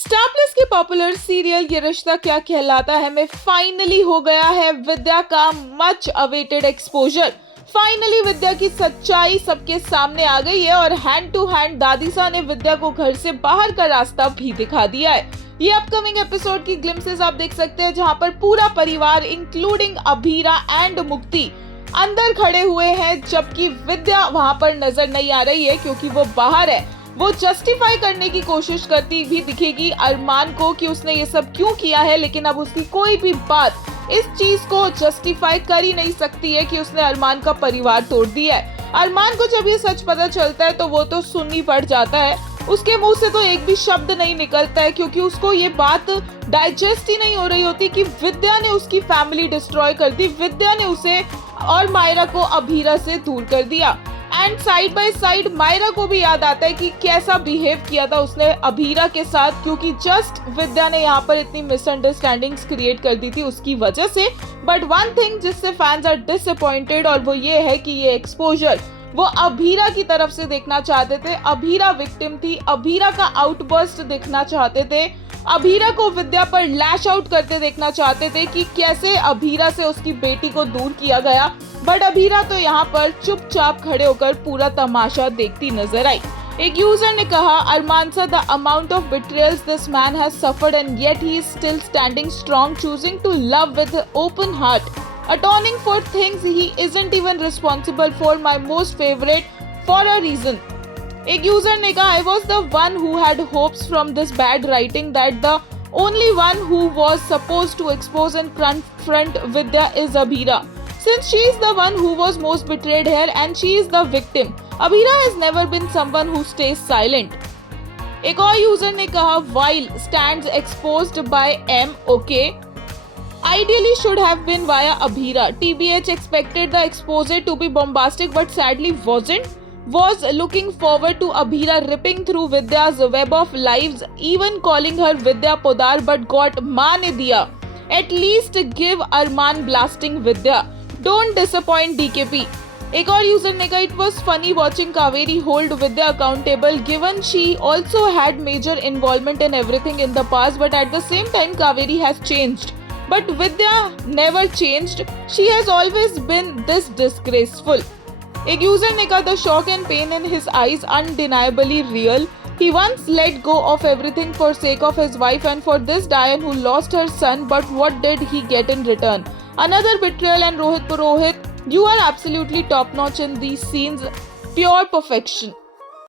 Star plus के popular serial ये रिश्ता क्या कहलाता है में फाइनली हो गया है विद्या का मच अवेटेड एक्सपोजर। फाइनली विद्या की सच्चाई सबके सामने आ गई है और हैंड टू हैंड दादीसा ने विद्या को घर से बाहर का रास्ता भी दिखा दिया है। ये अपकमिंग एपिसोड की ग्लिम्सेस आप देख सकते हैं जहां पर पूरा परिवार इंक्लूडिंग अभीरा एंड मुक्ति अंदर खड़े हुए हैं, जबकि विद्या वहां पर नजर नहीं आ रही है क्योंकि वो बाहर है। वो जस्टिफाई करने की कोशिश करती भी दिखेगी अरमान को कि उसने ये सब क्यों किया है, लेकिन अब उसकी कोई भी बात इस चीज को जस्टिफाई कर ही नहीं सकती है कि उसने अरमान का परिवार तोड़ दिया है। अरमान को जब ये सच पता चलता है तो वो तो सुन्नी पड़ जाता है, उसके मुंह से तो एक भी शब्द नहीं निकलता है क्योंकि उसको ये बात डाइजेस्ट ही नहीं हो रही होती कि विद्या ने उसकी फैमिली डिस्ट्रॉय कर दी, विद्या ने उसे और मायरा को अभीरा से दूर कर दिया। And side by side Myra को भी याद आता है कि कैसा बिहेव किया था उसने अभीरा के साथ, क्योंकि जस्ट विद्या ने यहाँ पर इतनी मिसअंडरस्टैंडिंग्स क्रिएट कर दी थी उसकी वजह से। बट वन थिंग जिससे फैंस आर डिसअपॉइंटेड और वो ये है कि ये एक्सपोजर वो अभीरा की तरफ से देखना चाहते थे। अभीरा विक्टिम थी, अभीरा का आउटबर्स्ट देखना चाहते थे, अभीरा को विद्या पर लैश आउट करते देखना चाहते थे कि कैसे अभीरा से उसकी बेटी को दूर किया गया। बट अभीरा तो यहाँ पर चुपचाप खड़े होकर पूरा तमाशा देखती नजर आई। एक यूजर ने कहा, Arman sir, the amount of betrayals this man has suffered and yet he is still standing strong, choosing to love with an open heart, atoning for things he isn't even responsible for, my most favorite for a reason. एक यूजर ने कहा, I was the one who had hopes from this bad writing that the only one who was supposed to expose and confront Vidya is Abhira, since she is the one who was most betrayed here and she is the victim. Abhira has never been someone who stays silent. एक और user ने कहा, while stands exposed by M, okay, ideally should have been via Abhira. TBH expected the exposure to be bombastic but sadly wasn't. Was looking forward to Abhira ripping through Vidya's web of lives, even calling her Vidya Podar, but got maa ne diya. At least give Arman blasting Vidya. Don't disappoint DKP. एक और user ने कहा, it was funny watching Kaveri hold Vidya accountable given she also had major involvement in everything in the past, but at the same time Kaveri has changed. But Vidya never changed. She has always been this disgraceful. एक यूजर ने कहा, the shock and pain in his eyes undeniably real. He once let go of everything for sake of his wife and for this Diane who lost her son, but what did he get in return? Another betrayal. And Rohit Purohit, you are absolutely top notch in these scenes, pure perfection.